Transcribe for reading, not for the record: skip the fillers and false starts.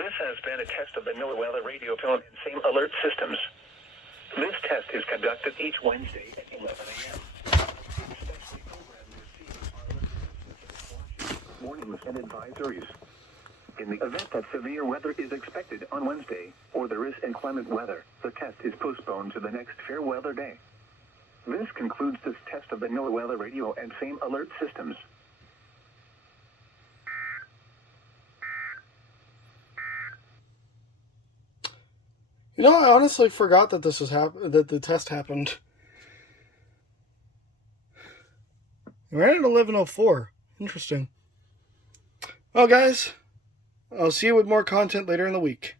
This has been a test of the NOAA weather radio phone and same alert systems. This test is conducted each Wednesday at 11 a.m. Specially programmed receivers are listeners to warnings and advisories. In the event that severe weather is expected on Wednesday, or there is inclement weather, the test is postponed to the next fair weather day. This concludes this test of the NOAA weather radio and same alert systems. You know, I honestly forgot that this was that the test happened. We ran at 11:04. Interesting. Well, guys, I'll see you with more content later in the week.